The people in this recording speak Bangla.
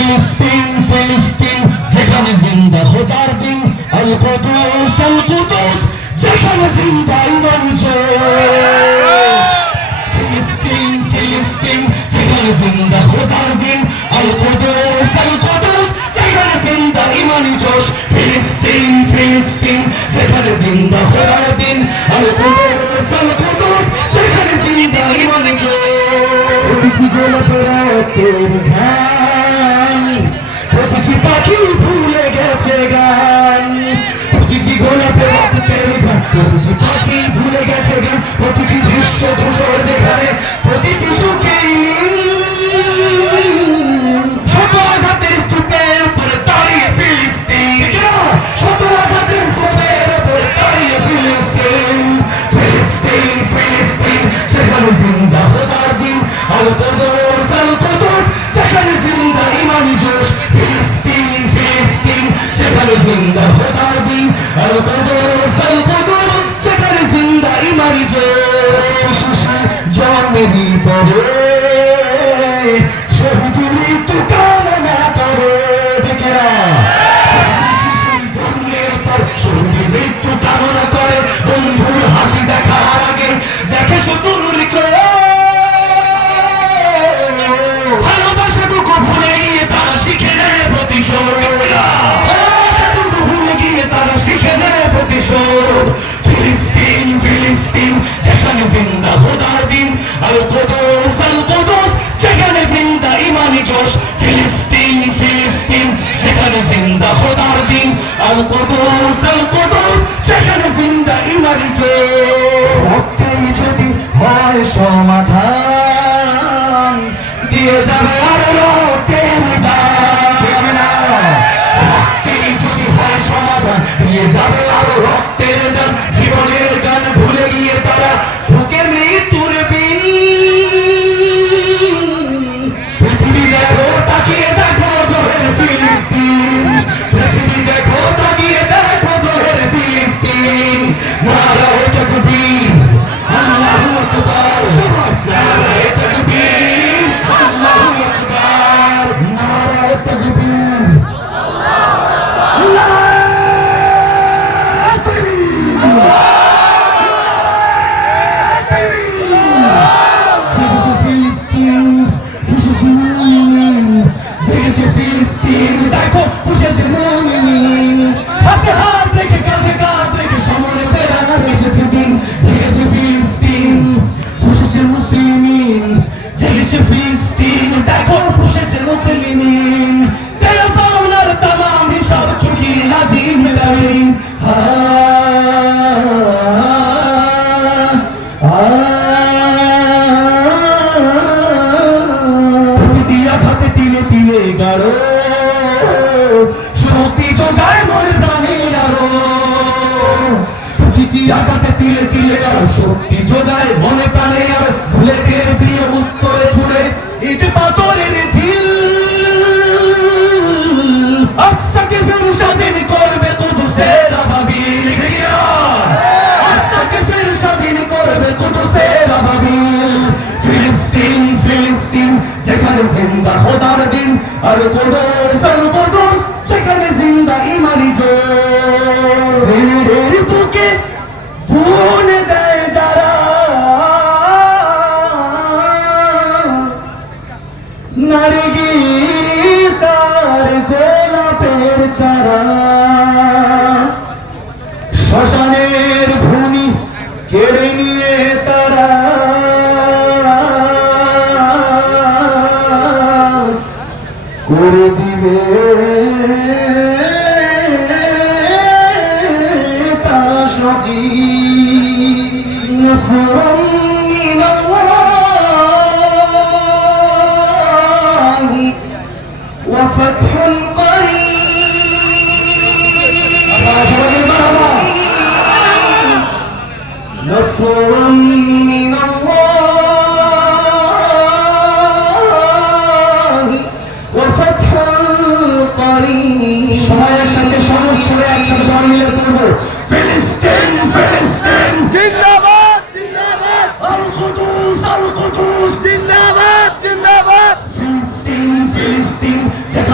ফিলিস্তিন ফিলিস্তিন, যেখানে জিন্দা খোদার দিন, আল কুদুস আল কুদুস, যেখানে জিন্দা ইমান ফিলিস্তিন ফিলিস্তিন, যেখানে জিন্দা খোদার দিন, আল কুদুস আল কুদুস, যেখানে জিন্দা ইমান জোশ ফিলিস্তিন ফিলিস্তিন, যেখানে জিন্দা খোদার দিন, আল কুদুস আল কুদুস, যেখানে জিন্দা ইমান জোশ কিছু গোলাপের তোর ঘাট বিশ্ব ধূসর যেখানে প্রতি শিশুকেই ছোট আঘাতের স্তূপের উপরে দাঁড়িয়ে ফিলিস্তিন। ছোট আঘাতের স্তূপের উপরে দাঁড়িয়ে ফিলিস্তিন। ফিলিস্তিন ফিলিস্তিন, সেখানে জিন্দা খোদার দিন। আল কদর সাল কদর সেখানে জিন্দা ইমানি জোশ। ফিলিস্তিন ফিলিস্তিন, সেখানে জিন্দা খোদার দিন। আল কদর সাল Yeah. কাউসাল কদর সেখানে জিন্দা ইমারি যে ভক্তি যদি হয় সমাধি 二一走走 فتح قريب